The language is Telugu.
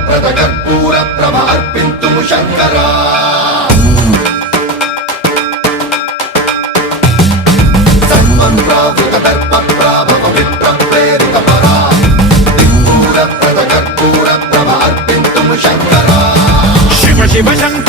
ప్రద కర్పూర ప్రభ అర్పింతుము శంకరా సర్వం ప్రావృత దర్ప ప్రాభవ విప్ర ప్రేరిత పరా దిక్పూర ప్రద కర్పూర ప్రభ అర్పింతుము శంకరా శివ శివ శంకర